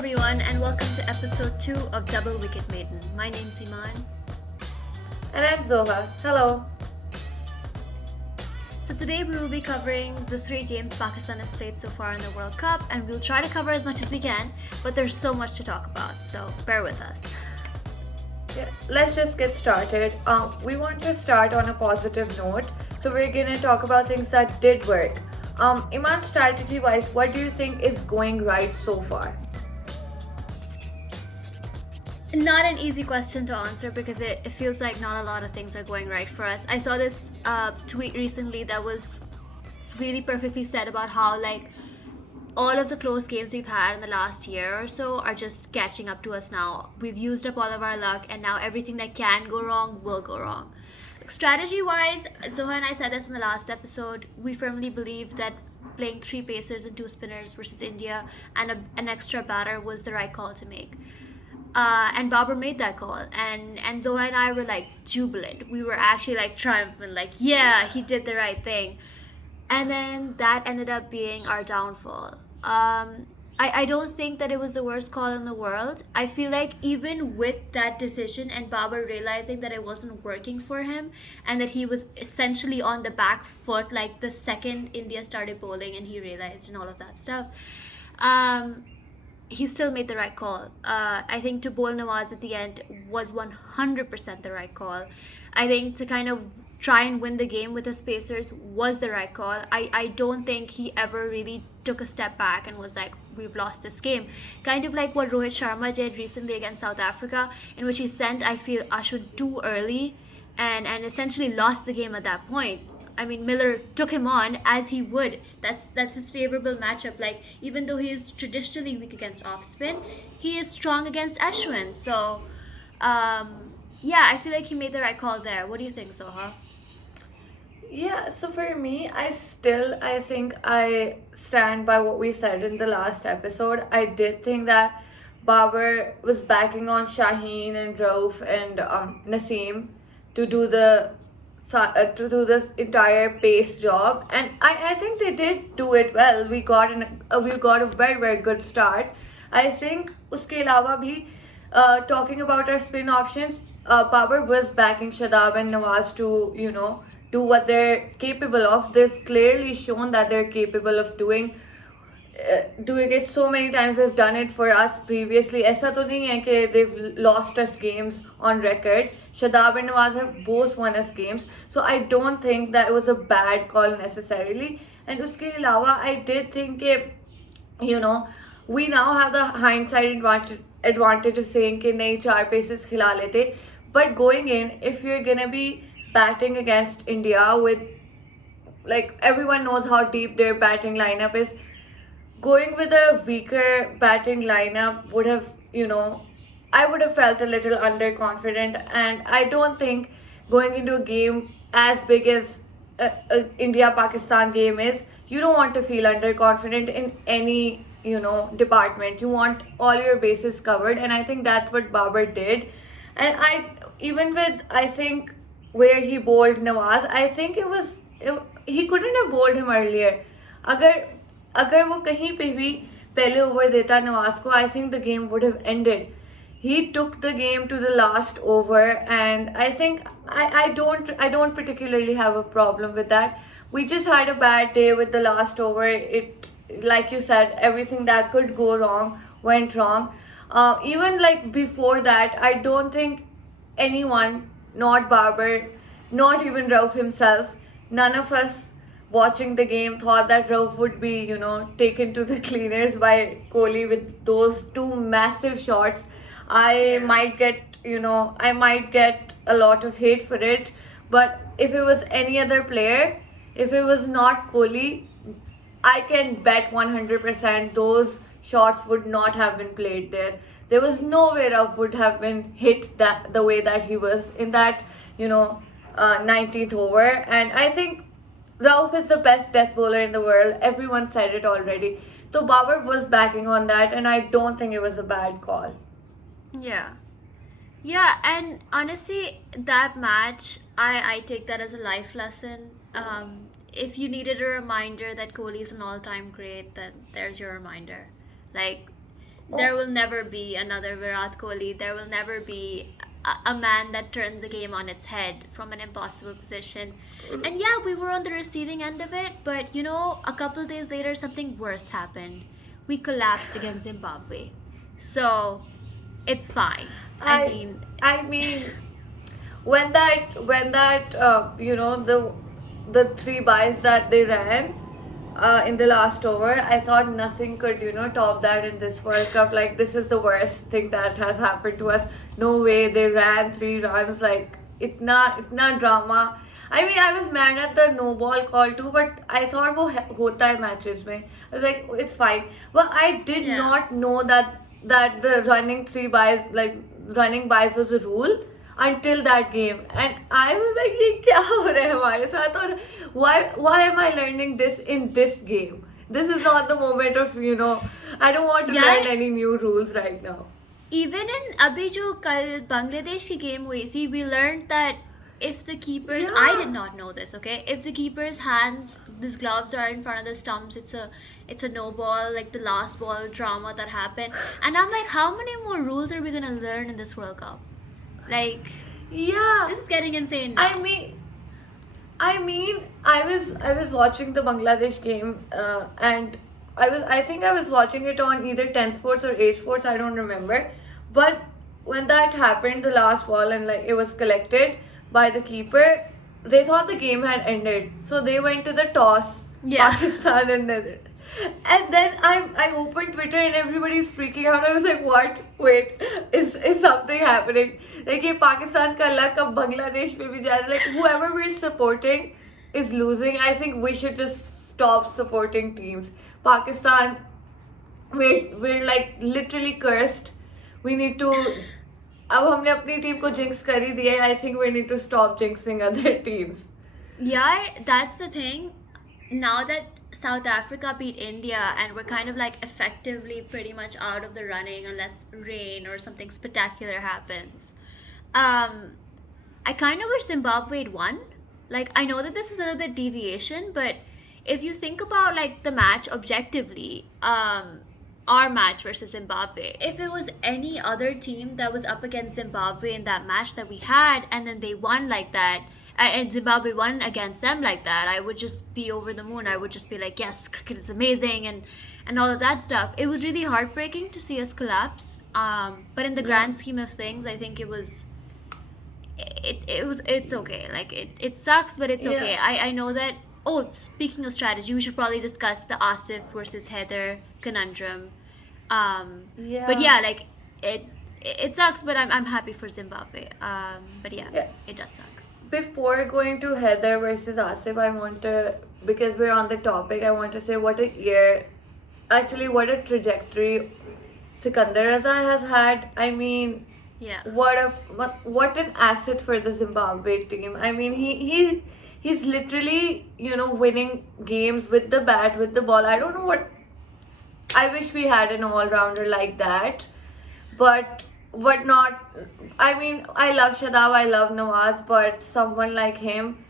everyone, and welcome to episode 2 of Double Wicket Maiden. My name's Iman. And I'm Zoha. Hello. So today we will be covering the 3 games Pakistan has played so far in the World Cup, and we'll try to cover as much as we can, but there's so much to talk about, so bear with us. Yeah, let's just get started. We want to start on a positive note, so we're gonna talk about things that did work. Iman, strategy-wise, what do you think is going right so far? Not an easy question to answer because it feels like not a lot of things are going right for us. I saw this tweet recently that was really perfectly said about how all of the close games we've had in the last year or so are just catching up to us now. We've used up all of our luck and now everything that can go wrong will go wrong. Strategy wise, Zoha and I said this in the last episode, we firmly believe that playing 3 pacers and 2 spinners versus India and an extra batter was the right call to make. And Babar made that call, and Zoha and I were jubilant. We were actually triumphant, yeah, he did the right thing. And then that ended up being our downfall. I don't think that it was the worst call in the world. I feel like even with that decision and Babar realizing that it wasn't working for him and that he was essentially on the back foot the second India started bowling and he realized and all of that stuff, he still made the right call. I think to bowl Nawaz at the end was 100% the right call. I think to kind of try and win the game with his pacers was the right call. I don't think he ever really took a step back and was like, we've lost this game. Kind of like what Rohit Sharma did recently against South Africa, in which he sent, I feel, Ashwin too early and essentially lost the game at that point. I mean, Miller took him on as he would. That's his favorable matchup. Even though he is traditionally weak against off spin, he is strong against Ashwin. So, yeah, I feel like he made the right call there. What do you think, Zoha? Yeah, so for me, I think I stand by what we said in the last episode. I did think that Babar was backing on Shaheen and Rauf and Naseem to do this entire pace job, and I think they did do it well. We got a very very good start. I think uske alawa bhi, talking about our spin options, Babar was backing Shadab and Nawaz to do what they're capable of. They've clearly shown that they're capable of doing it so many times. They've done it for us previously. ऐसा तो नहीं है कि they've lost us games on record. Shadab and Nawaz have both won us games, so I don't think that it was a bad call necessarily. And उसके अलावा I did think कि we now have the hindsight advantage of saying कि नहीं 4 paces खिला लेते. But going in, if you're gonna be batting against India with everyone knows how deep their batting lineup is, going with a weaker batting lineup would have, I would have felt a little underconfident, and I don't think going into a game as big as India-Pakistan game is, you don't want to feel underconfident in any, department. You want all your bases covered, and I think that's what Babar did. And I think where he bowled Nawaz, I think he couldn't have bowled him earlier. अगर वो कहीं पे भी पहले over देता नवाज को, I think the game would have ended. He took the game to the last over, and I think I don't particularly have a problem with that. We just had a bad day with the last over. It, like you said, everything that could go wrong went wrong. Even before that, I don't think anyone, not Babar, not even Rauf himself, none of us watching the game thought that Rauf would be, taken to the cleaners by Kohli with those 2 massive shots. I might get a lot of hate for it, but if it was any other player, if it was not Kohli, I can bet 100% those shots would not have been played there. There was no way Rauf would have been hit the way that he was in that, 19th over. And I think Rauf is the best death bowler in the world. Everyone said it already. So Babar was backing on that, and I don't think it was a bad call. Yeah. Yeah, and honestly, that match, I take that as a life lesson. If you needed a reminder that Kohli is an all-time great, then there's your reminder. there will never be another Virat Kohli. There will never be a man that turns the game on its head from an impossible position. And yeah, we were on the receiving end of it, but you know, a couple days later, something worse happened. We collapsed against Zimbabwe. So it's fine. I I mean, I mean when that the three buys that they ran in the last over, I thought nothing could top that in this World Cup. Like, this is the worst thing that has happened to us. No way, they ran 3 runs. Like, itna drama. I mean, I was mad at the no ball call too, but I thought वो होता है matches में. I was like, it's fine. But I did Yeah. not know that the running buys was a rule until that game, and I was like, ये क्या हो रहा है हमारे साथ, और why am I learning this in this game? This is not the moment of I don't want to Yeah. learn any new rules right now. even in अभी जो कल बांग्लादेश की game हुई थी, we learned that if the keepers, I Yeah. did not know this, okay? If the keeper's hands, these gloves are in front of the stumps, it's a no ball, like the last ball drama that happened. And I'm like, how many more rules are we gonna learn in this World Cup? Like, Yeah. this is getting insane now. I mean, I was watching the Bangladesh game, and I think I was watching it on either 10 Sports or 8 Sports, I don't remember. But when that happened, the last ball, and like it was collected by the keeper, they thought the game had ended, so they went to the toss. Yeah. Pakistan and then I opened Twitter and everybody's freaking out. I was like, what? Wait, is something happening? Like, ये पाकिस्तान का luck अब बांग्लादेश में भी जा रहा है. Like, whoever we're supporting is losing. I think we should just stop supporting teams. Pakistan, we're like literally cursed. We need to. अब हमने अपनी टीम को jinx कर ही दिया है. I think we need to stop jinxing other teams. Yeah, that's the thing. Now that South Africa beat India and we're kind of like effectively pretty much out of the running unless rain or something spectacular happens. I kind of wish Zimbabwe had won. Like, I know that this is a little bit deviation, but if you think about like the match objectively, our match versus Zimbabwe, if it was any other team that was up against Zimbabwe in that match that we had and then they won like that, and Zimbabwe won against them like that, I would just be over the moon. I would just be like, yes, cricket is amazing, and all of that stuff. It was really heartbreaking to see us collapse. But in the grand scheme of things, I think it's okay. Like, it sucks, but it's okay. Yeah. I know that. Oh, speaking of strategy, we should probably discuss the Asif versus Heather conundrum. Yeah. But yeah, like it sucks, but I'm happy for Zimbabwe. But yeah, Yeah. it does suck. Before going to Heather versus Asif, I want to, because we're on the topic, I want to say what a year, actually what a trajectory Sikandar Raza has had. I mean, Yeah. what an asset for the Zimbabwe team. I mean, he's literally winning games with the bat, with the ball. I don't know what. I wish we had an all-rounder like that, but not. I mean, I love Shadab, I love Nawaz, but someone like him,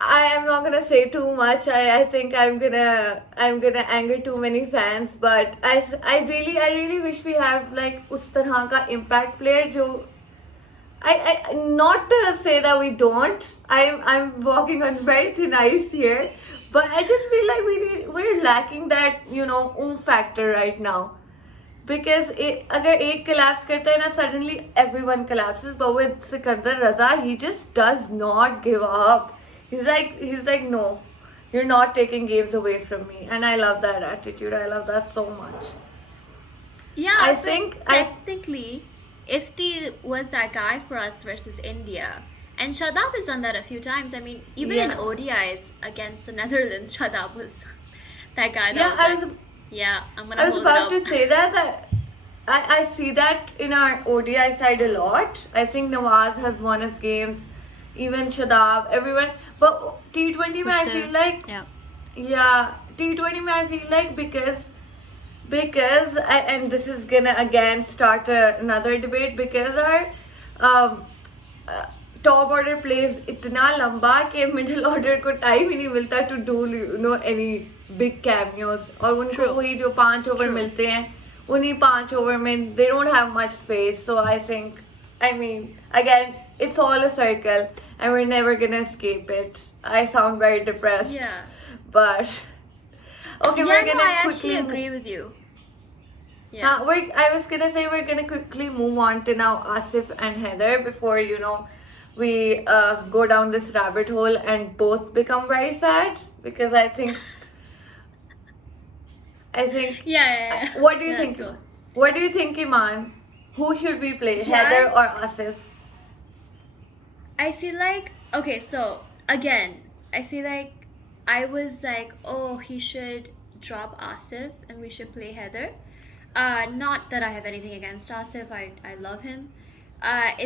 I am not gonna say too much. I think I'm gonna anger too many fans, but I really wish we have like उस तरह का impact player जो I not to say that we don't. I'm walking on very thin ice here, but I just feel like we're lacking that oomph factor right now. Because अगर एक collapse करता है ना, suddenly everyone collapses. But with Sikandar Raza, he just does not give up. He's like, no, you're not taking games away from me, and I love that attitude. I love that so much. Yeah, I but think technically, Ifti was that guy for us versus India. And Shadab has done that a few times. I mean, even in Yeah. ODIs against the Netherlands, Shadab was that guy that Yeah, was I like, was yeah, I'm gonna I was hold it about up. to say that I see that in our ODI side a lot. I think Nawaz has won his games, even Shadab, everyone. But T20 mein I Pushkar. feel like Yeah. T20 mein I feel like because and this is gonna again start another debate, because our top order plays इतना लंबा कि middle order को time ही नहीं मिलता to do any big cameos, और उनको True. वही जो 5 ओवर True. मिलते हैं उन्हीं 5 ओवर में they don't have much space. So I think, I mean, again, it's all a circle and we're never gonna escape it. I sound very depressed. Yeah. But okay, Yeah, we're no, gonna I quickly actually agree with you. Yeah. I was gonna say we're gonna quickly move on to now Asif and Heather before we go down this rabbit hole and both become very sad, because I think Yeah. what do you Let's think? go. What do you think, Iman? Who should we play, Yeah. Heather or Asif? I feel like, okay, so again, I feel like I was like, oh, he should drop Asif and we should play Heather. Not that I have anything against Asif, I love him.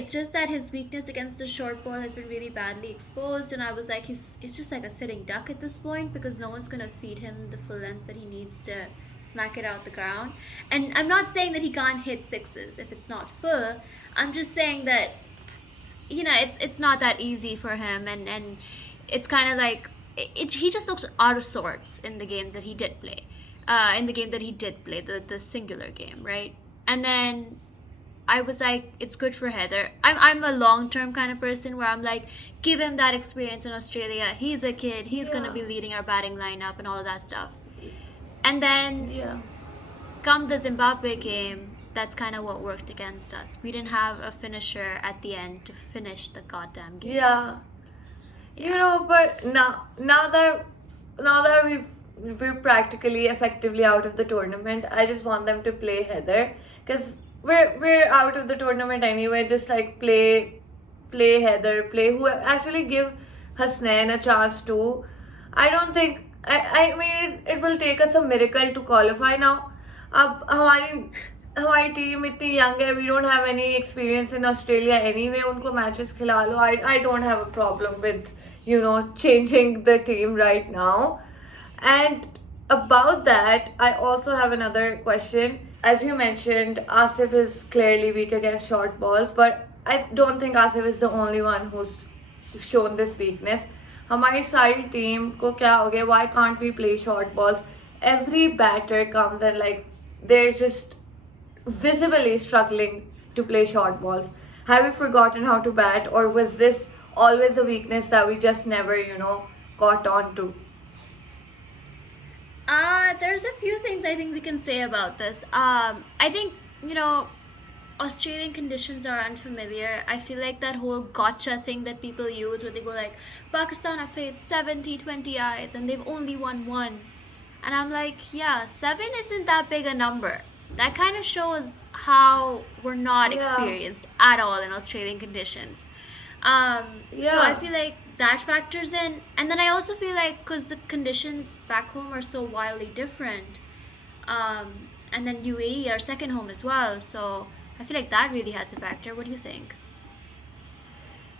It's just that his weakness against the short ball has been really badly exposed, and I was like, he's just like a sitting duck at this point, because no one's gonna feed him the full length that he needs to smack it out the ground. And I'm not saying that he can't hit sixes if it's not full. I'm just saying that it's not that easy for him, and it's kind of like he just looks out of sorts in the games that he did play. In the game that he did play, the singular game, right? And then I was like, it's good for Heather. I'm a long-term kind of person where I'm like, give him that experience in Australia. He's a kid. He's gonna be leading our batting lineup and all of that stuff. And then come the Zimbabwe game, that's kind of what worked against us. We didn't have a finisher at the end to finish the goddamn game. Yeah. But now that we're practically effectively out of the tournament, I just want them to play Heather, because we're out of the tournament anyway. Just like play Heather, play who actually give Hasnain a chance too. I don't think I mean it will take us a miracle to qualify now. अब हमारी team इतनी young है, we don't have any experience in Australia anyway. उनको matches खिला लो. I don't have a problem with changing the team right now. And about that, I also have another question. As you mentioned, Asif is clearly weak against short balls, but I don't think Asif is the only one who's shown this weakness. हमारी सारी team को क्या हो गया? Why can't we play short balls? Every batter comes and they're just visibly struggling to play short balls. Have we forgotten how to bat, or was this always a weakness that we just never caught on to? There's a few things I think we can say about this. I think, Australian conditions are unfamiliar. I feel like that whole gotcha thing that people use, where they go like, Pakistan have played 7 T20Is and they've only won 1. And I'm like, yeah, 7 isn't that big a number. That kind of shows how we're not experienced at all in Australian conditions. So I feel like that factors in. And then I also feel like, because the conditions back home are so wildly different, and then UAE, our second home as well, so I feel like that really has a factor. What do you think?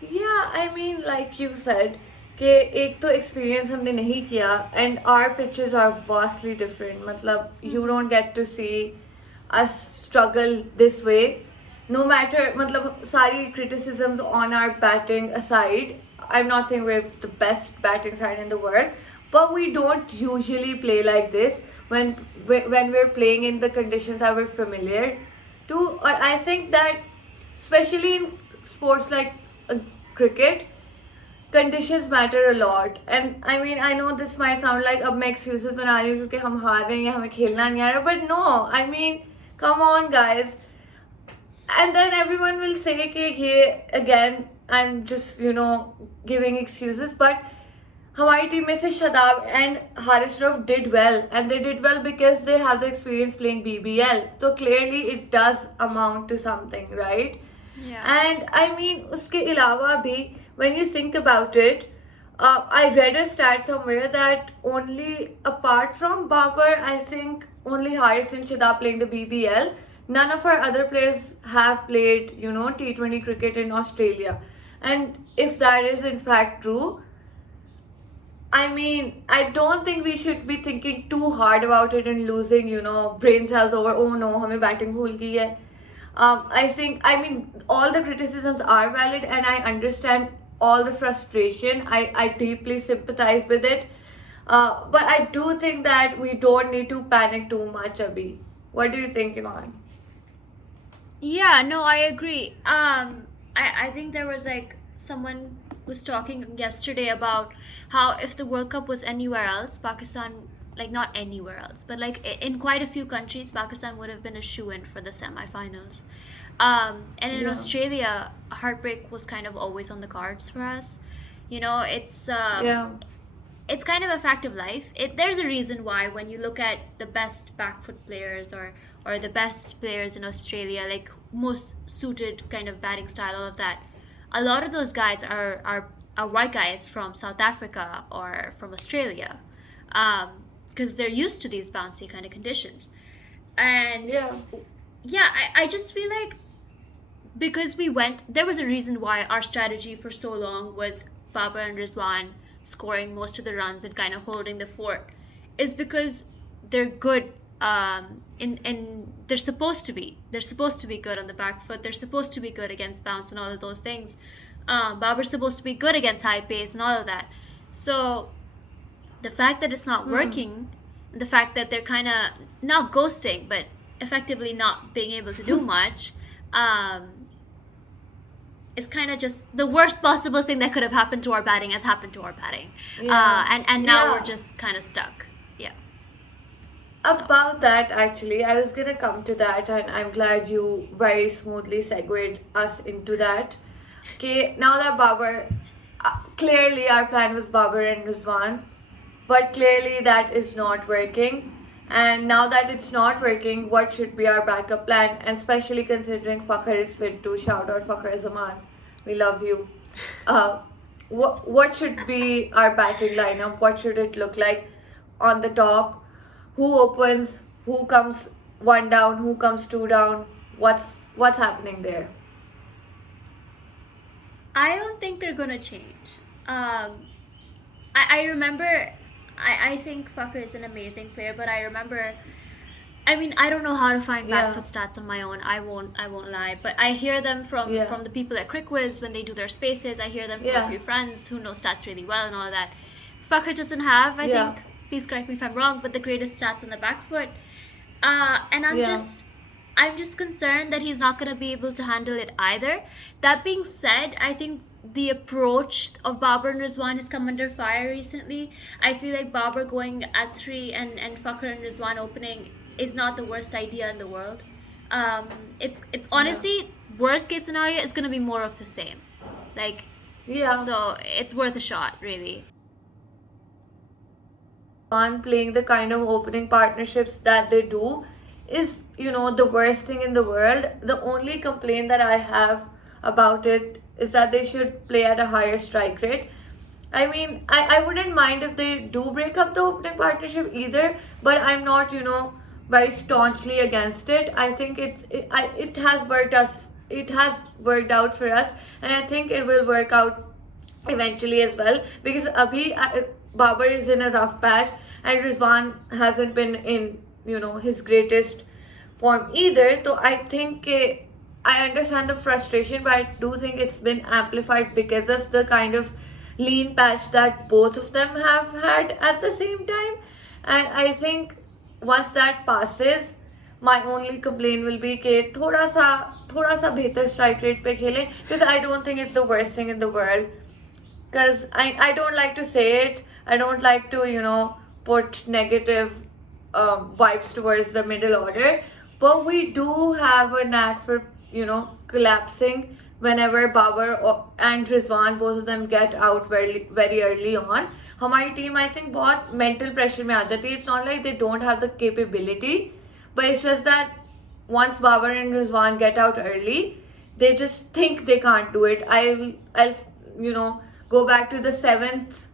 Yeah, I mean, like you said, कि एक तो experience हमने नहीं किया, and our pitches are vastly different. मतलब you don't get to see us struggle this way. No matter, मतलब सारी criticisms on our batting aside, I'm not saying we're the best batting side in the world, but we don't usually play like this when we're playing in the conditions that we're familiar to. Or I think that especially in sports like cricket, conditions matter a lot. And I mean, I know this might sound like अब मैं excuses बना रही हूँ क्योंकि हम हार रहे हैं या हमें खेलना नहीं आ रहा, but no, I mean, come on guys. And then everyone will say कि ये again, I'm just giving excuses, but हमारी टीम में से Shadab and Haris Rauf did well, and they did well because they have the experience playing BBL. So clearly it does amount to something, right? Yeah. And I mean, उसके अलावा भी, when you think about it, I read a stat somewhere that only apart from Babar, I think only Haris and Shadab playing the BBL. None of our other players have played, T20 cricket in Australia. And if that is in fact true, I mean, I don't think we should be thinking too hard about it and losing, brain cells over, oh no, हमें batting भूल गई है. I mean, all the criticisms are valid, and I understand all the frustration. I deeply sympathize with it. But I do think that we don't need to panic too much, Abhi. What do you think, Iman? Yeah, no, I agree. I think there was like someone was talking yesterday about how if the World Cup was anywhere else, Pakistan, like not anywhere else, but like in quite a few countries, Pakistan would have been a shoo-in for the semifinals. And in Yeah. Australia, heartbreak was kind of always on the cards for us. You know, Yeah. it's kind of a fact of life. There's a reason why when you look at the best back foot players or the best players in Australia, like most suited kind of batting style, all of that, a lot of those guys are white guys from South Africa or from Australia, because they're used to these bouncy kind of conditions. And Yeah. yeah, I just feel like because there was a reason why our strategy for so long was Babar and Rizwan scoring most of the runs and kind of holding the fort, is because they're good. In they're supposed to be good on the back foot. They're supposed to be good against bounce and all of those things. Babar's supposed to be good against high pace and all of that. So the fact that it's not Hmm. working, the fact that they're kind of not ghosting, but effectively not being able to do much, um, is kind of just the worst possible thing that could have happened to our batting has happened to our batting. Yeah. And now we're Yeah. just kind of stuck. Yeah. So About that, actually, I was gonna come to that, and I'm glad you very smoothly segued us into that. Okay, now that Babar, clearly our plan was Babar and Rizwan, but clearly that is not working. And now that it's not working, what should be our backup plan? And especially considering Fakhar is fit too. Shout out Fakhar Zaman. We love you. Uh, what should be our batting lineup? What should it look like on the top? Who opens? Who comes one down? Who comes two down? What's happening there? I don't think they're gonna change. I remember. I think Fucker is an amazing player, but I remember. I mean, I don't know how to find back Yeah, foot stats on my own. I won't lie, but I hear them yeah, from the people at Crickwiz when they do their spaces. I hear them from a yeah, few friends who know stats really well and all that. Fucker doesn't have, I yeah, think. Please correct me if I'm wrong, but the greatest stats on the back foot. And yeah, I'm just concerned that he's not going to be able to handle it either. That being said, I think the approach of Babar and Rizwan has come under fire recently. I feel like Babar going at three and Fakhr and Rizwan opening is not the worst idea in the world. Um, it's yeah, honestly worst case scenario is going to be more of the same. Like yeah. so, it's worth a shot, really. On playing the kind of opening partnerships that they do is, the worst thing in the world. The only complaint that I have about it is that they should play at a higher strike rate. I mean, I wouldn't mind if they do break up the opening partnership either, but I'm not, very staunchly against it. I think it has worked out for us, and I think it will work out eventually as well, because Abhi Babar is in a rough patch, and Rizwan hasn't been in his greatest form either. So I think I understand the frustration, but I do think it's been amplified because of the kind of lean patch that both of them have had at the same time. And I think once that passes, my only complaint will be कि थोड़ा सा बेहतर strike rate पे खेलें, because I don't think it's the worst thing in the world. Because I don't like to say it. I don't like to, put negative vibes towards the middle order. But we do have a knack for, collapsing whenever and Rizwan, both of them get out very, very early on. हमारी team I think बहुत mental pressure में आ जाती है. It's not like they don't have the capability, but it's just that once Babar and Rizwan get out early, they just think they can't do it. I'll go back to the seventh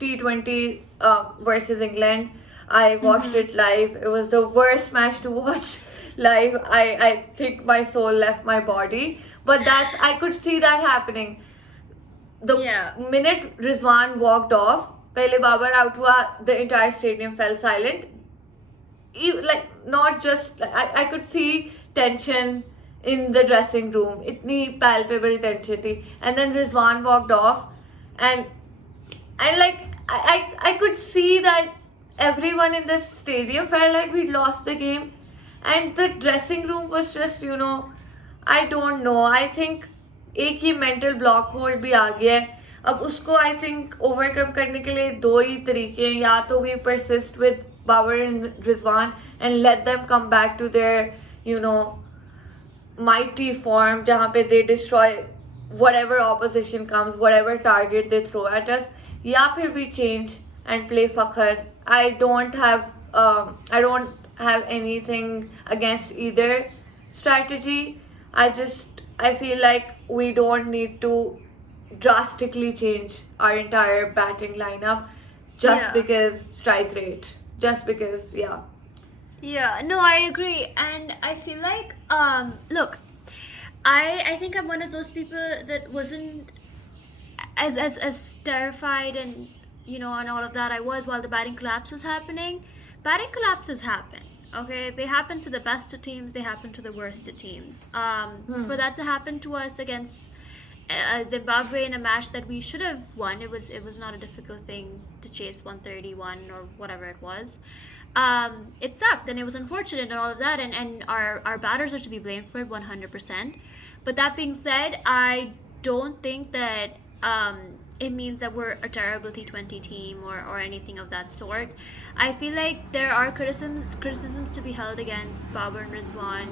T20 versus England. I watched Mm-hmm. it live. It was the worst match to watch live. I think my soul left my body. But I could see that happening. The Yeah. minute Rizwan walked off, पहले Babar out हुआ, the entire stadium fell silent. Like, not just, I could see tension in the dressing room. Itni palpable tension thi. And then Rizwan walked off, and like I could see that everyone in the stadium felt like we'd lost the game, and the dressing room was just, I don't know. I think एक ही mental block hold भी आ गया है. अब उसको I think overcome करने के लिए दो ही तरीके हैं. या तो we persist with Babar and Rizwan and let them come back to their, mighty form जहाँ पे they destroy whatever opposition comes, whatever target they throw at us. या फिर we change and play Fakhar. I don't have anything against either strategy. I feel like we don't need to drastically change our entire batting lineup just Yeah. because strike rate. Just because, yeah. Yeah, no, I agree. And I feel like, look, I think I'm one of those people that wasn't as terrified and, and all of that I was while the batting collapse was happening. Batting collapses happen, okay? They happen to the best of teams, they happen to the worst of teams. For that to happen to us against Zimbabwe in a match that we should have won, it was not a difficult thing to chase 131 or whatever it was. It sucked and it was unfortunate and all of that, and our batters are to be blamed for it 100%. But that being said, I don't think that it means that we're a terrible T20 team or anything of that sort. I feel like there are criticisms to be held against Babar and Rizwan,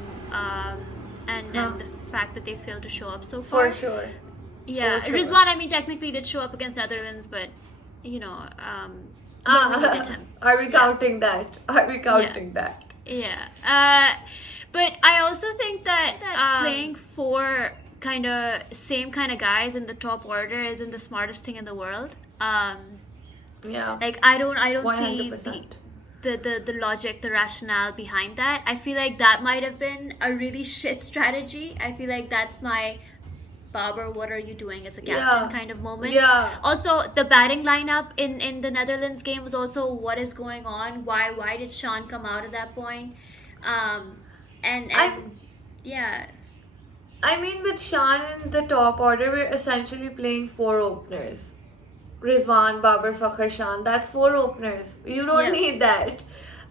and the fact that they failed to show up so far. For sure. Yeah, For sure. Rizwan, I mean, technically did show up against Netherlands, but nobody did him. Are we counting that? Are we counting that? Yeah. But I also think that playing four same kind of guys in the top order isn't the smartest thing in the world. Yeah. Like I don't see 100%. the logic, the rationale behind that. I feel like that might have been a really shit strategy. I feel like that's my Babar, what are you doing as a captain kind of moment. Yeah. Also, the batting lineup in the Netherlands game was also what is going on. Why did Sean come out at that point? Yeah. I mean, with Shan in the top order, we're essentially playing four openers. Rizwan, Babar, Fakhar, Shan. That's four openers. You don't need that.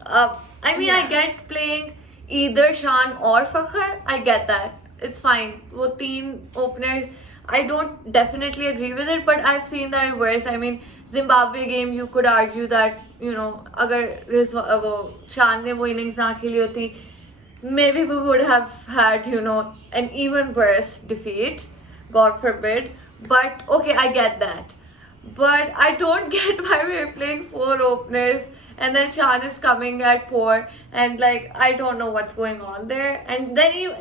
I mean, I get playing either Shan or Fakhar. I get that. It's fine. Wo teen openers. I don't definitely agree with it, but I've seen that worse. I mean, Zimbabwe game, you could argue that, अगर Shan ने वो innings ना खेली होती, maybe we would have had, an even worse defeat, God forbid. But okay, I get that. But I don't get why we're playing four openers and then Shan is coming at four, and like I don't know what's going on there. And then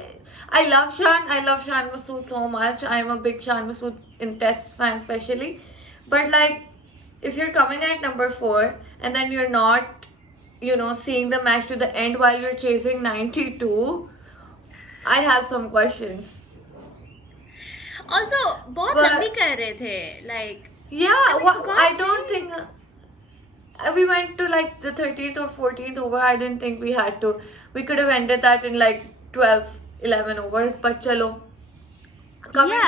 I love Shan Masood so much. I'm a big Shan Masood in Tests fan especially. But like, if you're coming at number 4 and then you're not, seeing the match to the end while you're chasing 92, I have some questions. Also, बहुत लंबी कर रहे थे, like. Yeah, I don't think we went to like the 13th or 14th over. I didn't think we had to. We could have ended that in like 12, 11 overs. But chalo. Coming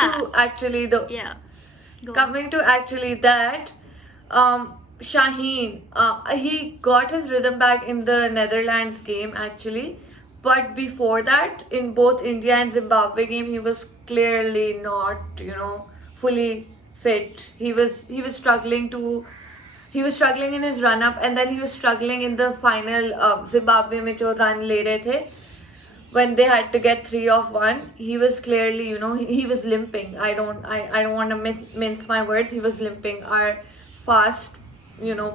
to actually that, Shaheen, he got his rhythm back in the Netherlands game actually. But before that, in both India and Zimbabwe game, he was clearly not, fully fit. He was struggling in his run up, and then he was struggling in the final Zimbabwe mein jo run le rahe the, when they had to get 3 off 1. He was clearly, he was limping. I don't want to mince my words. He was limping. Our fast,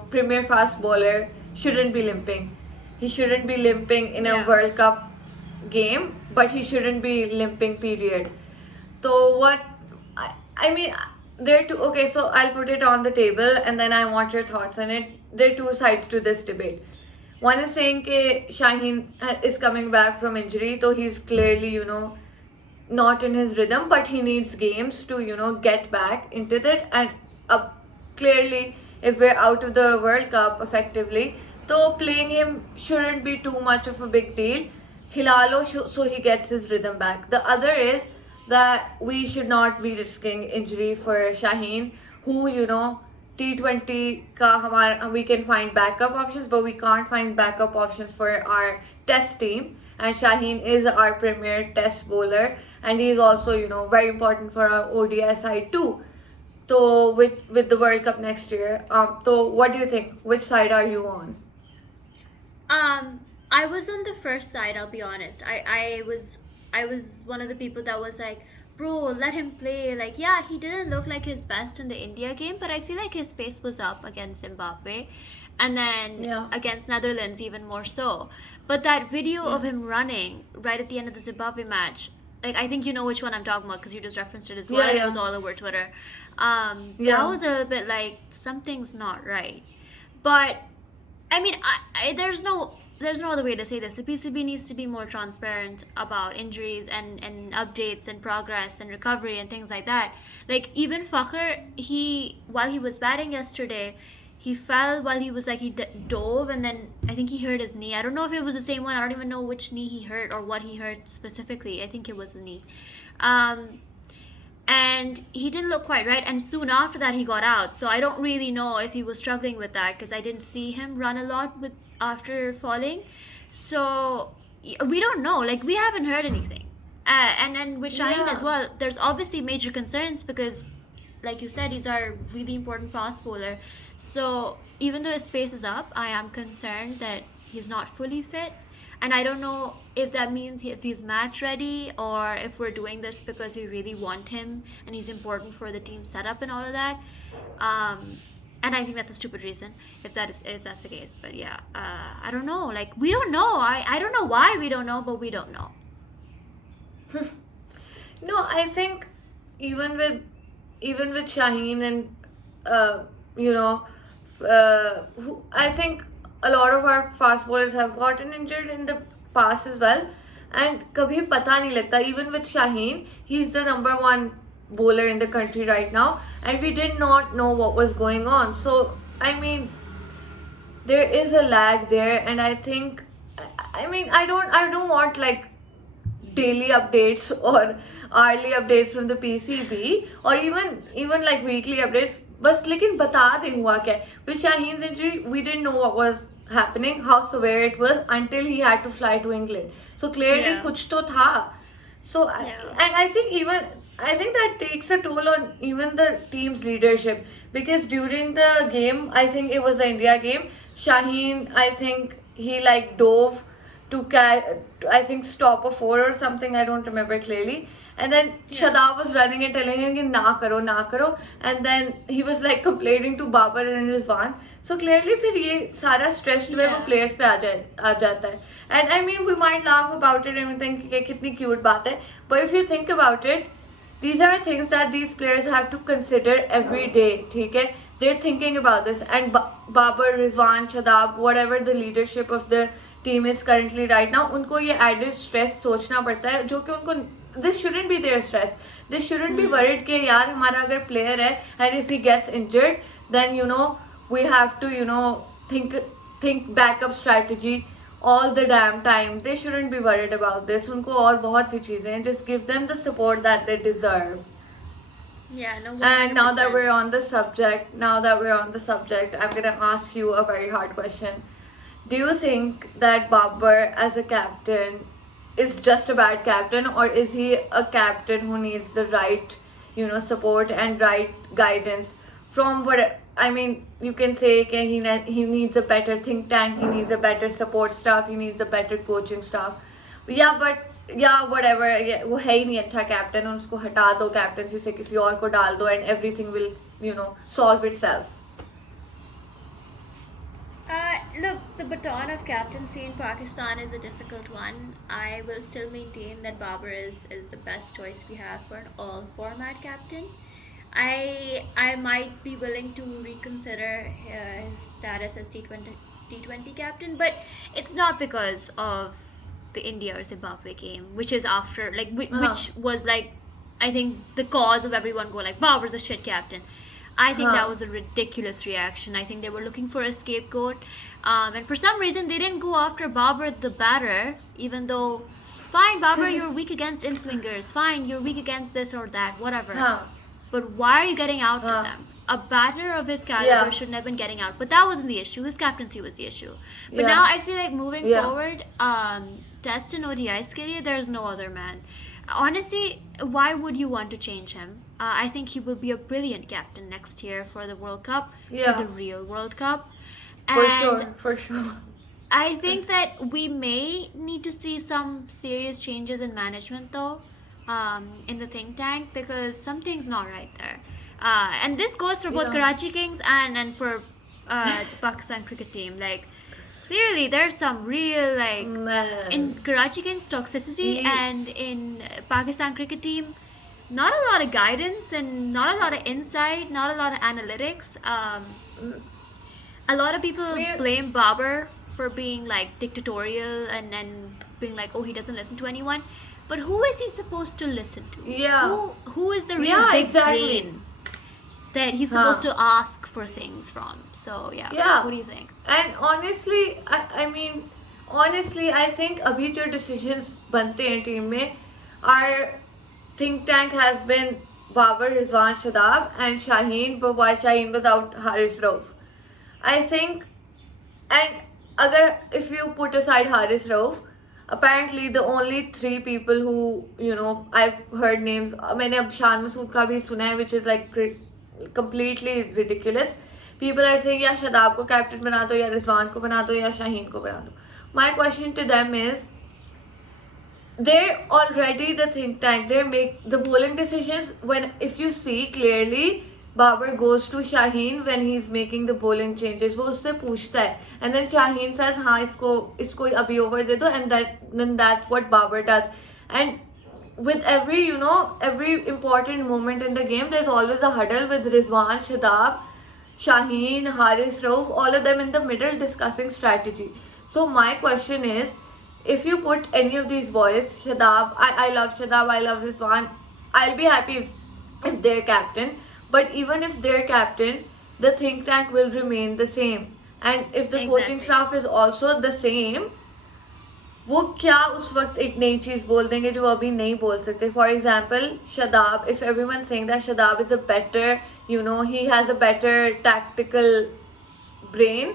premier fast bowler shouldn't be limping. He shouldn't be limping in a World Cup game, but he shouldn't be limping, period. So what I mean, okay, so I'll put it on the table and then I want your thoughts on it. There are two sides to this debate. One is saying that Shaheen is coming back from injury, so he's clearly, not in his rhythm, but he needs games to, get back into it. And clearly, if we're out of the World Cup effectively, so playing him shouldn't be too much of a big deal. Hilalo so he gets his rhythm back. The other is that we should not be risking injury for Shaheen, who, you know, T20 ka we can find backup options, but we can't find backup options for our test team. And Shaheen is our premier test bowler, and he is also, you know, very important for our ODI side too. So with the World Cup next year, so what do you think? Which side are you on? I was on the first side, I'll be honest. I was one of the people that was like, bro, let him play. Like, yeah, he didn't look like his best in the India game, but I feel like his pace was up against Zimbabwe and then Yeah. against Netherlands even more so. But that video of him running right at the end of the Zimbabwe match, like I think you know which one I'm talking about because you just referenced it as well. Yeah, And it yeah. was all over Twitter. That Yeah. was a little bit like something's not right. But I mean, there's no other way to say this. The PCB needs to be more transparent about injuries and updates and progress and recovery and things like that. Like even Fakhr, while he was batting yesterday, he fell while he was like dove and then I think he hurt his knee. I don't know if it was the same one. I don't even know which knee he hurt or what he hurt specifically. I think it was the knee. Um, and he didn't look quite right, and soon after that he got out, so I don't really know if he was struggling with that because I didn't see him run a lot with after falling. So we don't know, like we haven't heard anything. And then with Shaheen as Yeah. well, there's obviously major concerns because like you said, he's our really important fast bowler. So even though his pace is up, I am concerned that he's not fully fit. And I don't know if that means if he's match ready or if we're doing this because we really want him and he's important for the team setup and all of that. And I think that's a stupid reason if that's the case. But yeah, I don't know. Like we don't know. I don't know why we don't know, but we don't know. No, I think even with Shaheen and you know, I think a lot of our fast bowlers have gotten injured in the past as well, and कभी पता नहीं लगता. Even with Shaheen, he's the number one bowler in the country right now, and we did not know what was going on. So I mean, there is a lag there, and I think, I mean, I don't want like daily updates or hourly updates from the PCB or even like weekly updates. बस लेकिन बता दे हुआ क्या है. With Shaheen's injury, we didn't know what was happening, how severe it was until he had to fly to England. So clearly Yeah. कुछ तो था. So Yeah. and I think that takes a toll on even the team's leadership, because during the game, I think it was the India game, Shaheen, I think he like dove to I think stop a four or something. I don't remember clearly. And then Yeah. Shadab was running and telling him कि ना करो. And then he was like complaining to Babar and Rizwan. So clearly फिर ये सारा stress जो है वो Yeah. players पे आ जाता है. And I mean, we might laugh about it and we think कि कितनी cute बात है. But if you think about it, these are things that these players have to consider every day. ठीक है? They're thinking about this. And Babar, Rizwan, Shadab, whatever the leadership of the team is currently right now, उनको ये added stress सोचना पड़ता है, जो कि उनको this shouldn't be their stress. They shouldn't be worried कि यार हमारा अगर player है and if he gets injured, then you know we have to think backup strategy all the damn time. They shouldn't be worried about this. उनको और बहुत सी चीजें हैं. Just give them the support that they deserve. Yeah, no. And now that 100%. we're on the subject, I'm gonna ask you a very hard question. Do you think that Babar as a captain is just a bad captain, or is he a captain who needs the right, support and right guidance from what I mean? You can say that he needs a better think tank, he needs a better support staff, he needs a better coaching staff. Yeah, but yeah, whatever. Yeah, वो है ही नहीं अच्छा captain, उसको हटा दो captaincy से, किसी और को डाल दो, and everything will solve itself. Look, the baton of captaincy in Pakistan is a difficult one. I will still maintain that Babar is the best choice we have for an all-format captain. I might be willing to reconsider his status as T20 captain, but it's not because of the India or Zimbabwe game, which is after which was like I think the cause of everyone going like Babar's a shit captain. I think that Huh. was a ridiculous reaction. I think they were looking for a scapegoat. And for some reason, they didn't go after Babar the batter, even though, fine, Babar, you're weak against in swingers. Fine, you're weak against this or that, whatever. Huh. But why are you getting out to Huh. them? A batter of his caliber Yeah. shouldn't have been getting out. But that wasn't the issue. His captaincy was the issue. But Yeah. now I feel like moving Yeah. forward, Test and ODIs के लिए, there's no other man. Honestly, why would you want to change him? I think he will be a brilliant captain next year for the World Cup, Yeah. for the real World Cup. For And sure. For sure. I think that we may need to see some serious changes in management though, in the think tank, because something's not right there. And this goes for both Yeah. Karachi Kings and for the Pakistan cricket team. Like, clearly there's some real like Man. in Karachi Kings toxicity Ye- and in Pakistan cricket team, not a lot of guidance and not a lot of insight, not a lot of analytics. A lot of people We- blame Babar for being like dictatorial and being like, oh, he doesn't listen to anyone. But who is he supposed to listen to? Yeah. Who is the real Yeah, big exactly. brain that he's Huh. supposed to ask for things from? So yeah. Yeah. What do you think? And honestly, I mean, honestly, I think अभी जो decisions बनते हैं team में, our think tank has been Babar, Rizwan, Shadab, and Shaheen. But while Shaheen was out, Haris Rauf. I think, and agar if you put aside Haris Rauf, apparently the only three people who I've heard names. मैंने अब शान मसूद का भी सुना है, which is like completely ridiculous. People are saying या शदाब को captain बना दो या रिजवान को बना दो या शाहीन को बना दो. My question to them is, they're already the think tank. They make the bowling decisions. When if you see clearly, Babar goes to Shaheen when he's making the bowling changes. वो उससे पूछता है, and then Shaheen says हाँ इसको अभी over दे दो, and then that's what Babar does. And with every every important moment in the game, there's always a huddle with Rizwan, Shadab, Shaheen, Haris Rauf, all of them in the middle discussing strategy. So my question is, if you put any of these boys, Shadab, I love Shadab, I love Rizwan, I'll be happy if they're captain. But even if they're captain, the think tank will remain the same. And if the coaching Exactly. staff is also the same, वो क्या उस वक्त एक नई चीज बोल देंगे जो अभी नहीं बोल सकते. For example Shadab, if everyone saying that Shadab is a better he has a better tactical brain,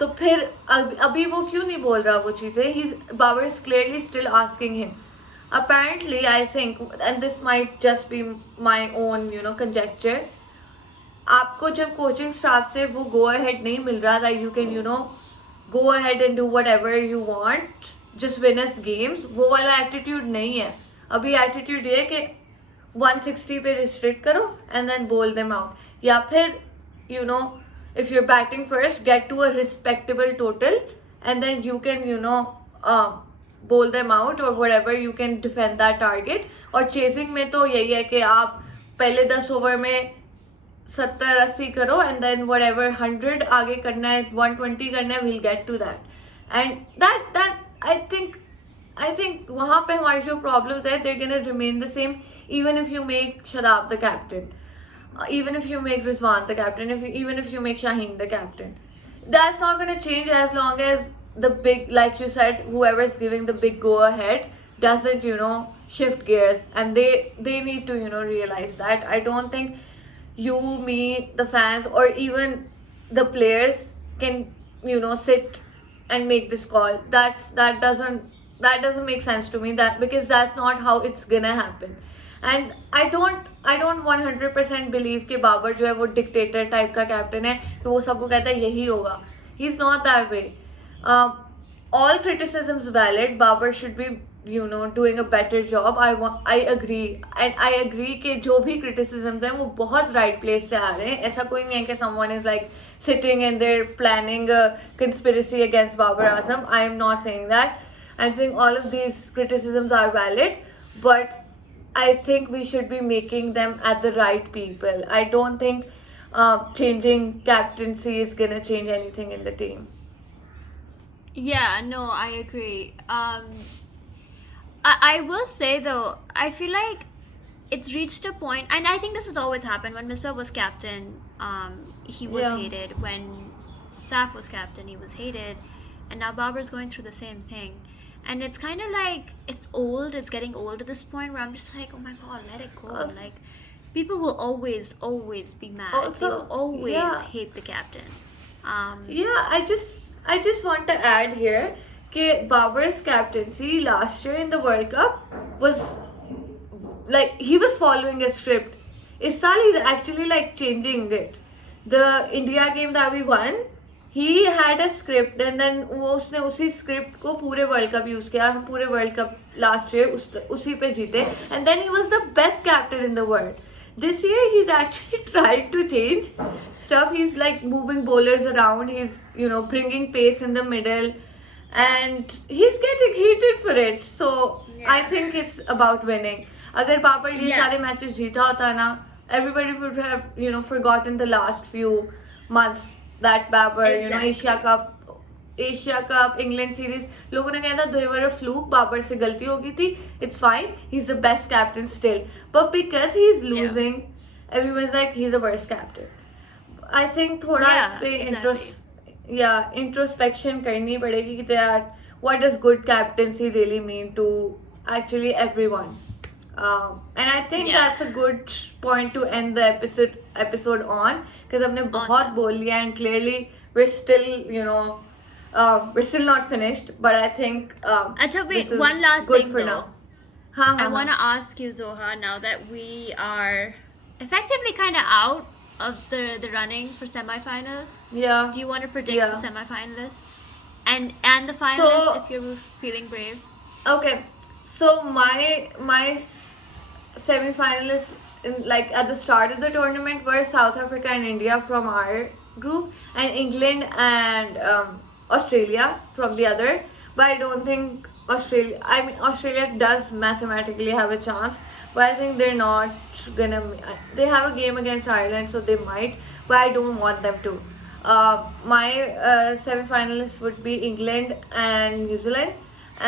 तो फिर अभी वो क्यों नहीं बोल रहा वो चीजें. He Babar is clearly still asking him. Apparently, I think, and this might just be my own conjecture, आपको जब कोचिंग स्टाफ से वो गो अहेड नहीं मिल रहा, that you can go ahead and do whatever you want, just win us games, वो वाला attitude नहीं है. अभी एटीट्यूड ये है कि 160 पे रिस्ट्रिक्ट करो and then bowl them out. या फिर if you're batting first, get to a respectable total and then you can bowl them out or whatever, you can defend that target. और chasing में तो यही है कि आप पहले 10 ओवर में 70-80 करो and then whatever 100 आगे करना है, 120 करना है, we'll get to that. And that I think वहाँ पे हमारी जो problems है, they're gonna remain the same even if you make Shadab the captain, even if you make Rizwan the captain, even if you make Shaheen the captain. That's not gonna change as long as the big, like you said, whoever's giving the big go ahead doesn't shift gears, and they need to realize that. I don't think you, me, the fans, or even the players can sit and make this call. That doesn't make sense to me, that because that's not how it's gonna happen. And I don't 100% believe कि बाबर जो है वो dictator type का captain है कि वो सबको कहता है यही होगा. He's not that way. All criticisms valid. Babar should be doing a better job. I agree, and I agree कि जो भी criticisms हैं वो बहुत right place से आ रहे हैं. ऐसा कोई नहीं है कि someone is like sitting and they're planning a conspiracy against Babar Azam. I am not saying that. I'm saying all of these criticisms are valid, but I think we should be making them at the right people. I don't think changing captaincy is gonna change anything in the team. Yeah, no, I agree. I will say though, I feel like it's reached a point, and I think this has always happened. When Misbah was captain, he was Yeah. hated. When Saf was captain, he was hated, and now Babar's going through the same thing. And it's kind of like it's old. It's getting old at this point where I'm just like, oh my god, let it go. Also- Like, people will always be mad. Also, they will always yeah. hate the captain. Yeah, I just want to add here that Babar's captaincy last year in the World Cup was like he was following a script. Is saal he's actually like changing it. The India game that we won, he had a script and then वो उसने उसी script को पूरे World Cup use किया. हम पूरे World Cup last year उसी पे जीते, and then he was the best captain in the world. This year he's actually trying to change stuff. He's like moving bowlers around. He's bringing pace in the middle, and he's getting heated for it. So I Yeah. think it's about winning. अगर बाबर ये Yeah. सारे matches जीता होता ना, everybody would have forgotten the last few months that Babar Exactly. Asia Cup, England series, लोगों ने कहा था they were a fluke, Babar से गलती हो गई थी, it's fine, he's the best captain still. But because he's losing, everyone's like he's the worst captain. I think थोड़ा Yeah, इस पे exactly. introspection करनी पड़ेगी कि that what does good captaincy really mean to actually everyone. And I think Yeah. that's a good point to end the episode on, because हमने बहुत Awesome. बोल लिया and clearly we're still we're still not finished, but I think Acha, wait, this is one last good thing for though. now. हाँ, I हाँ, want हाँ. to ask you, Zoha, now that we are effectively kind of out of the running for semifinals. Yeah. Do you want to predict Yeah. the semifinalists and the finalists So- if you're feeling brave? Okay, so my semi-finalists like at the start of the tournament were South Africa and India from our group, and England and Australia from the other. But I don't think Australia does mathematically have a chance, but I think they're not gonna. They have a game against Ireland, so they might, but I don't want them to. My semi-finalists would be England and New Zealand,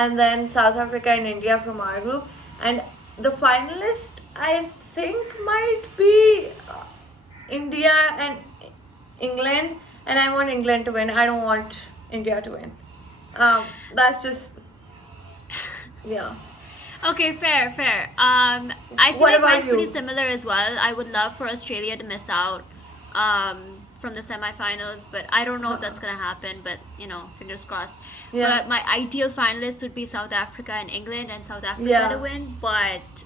and then South Africa and India from our group. And the finalist, I think, might be India and England, and I want England to win. I don't want India to win. That's just, yeah. Okay, fair. I feel What like about mine's pretty you? similar as well. I would love for Australia to miss out from the semifinals, but I don't know if that's gonna happen. But fingers crossed. Yeah. But my ideal finalists would be South Africa and England, and South Africa Yeah. to win. But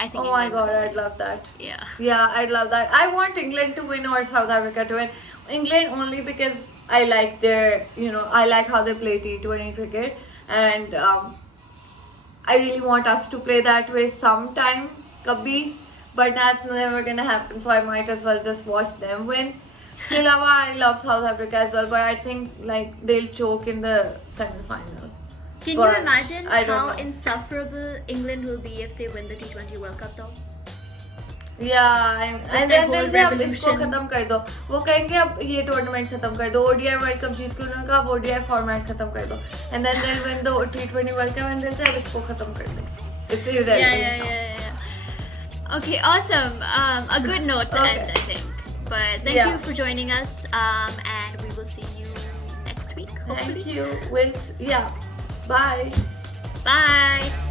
I think Oh my England god, will I'd win. love that. Yeah. Yeah, I'd love that. I want England to win or South Africa to win. England only because I like I like how they play T20 cricket, and I really want us to play that way sometime, kabhi, but that's never gonna happen, so I might as well just watch them win. Still, I love South Africa as well, but I think like they'll choke in the semi-final. Can But you imagine I don't how know. insufferable England will be if they win the T20 World Cup though? Yeah, and their then whole they'll say अब इसको revolution. खत्म कर दो, वो कहेंगे अब ये tournament खत्म कर दो, ODI वर्ल्ड कप जीत के उन्होंने कहा अब ODI फॉर्मेट खत्म कर दो, and then they'll win the T20 world cup and they'll say अब इसको खत्म कर दे. It's irrelevant. Yeah. Okay, awesome. A good note to Okay. end, I think. But thank Yeah. you for joining us, and we will see you next week. Hopefully. Thank you. Yeah. Bye. Bye.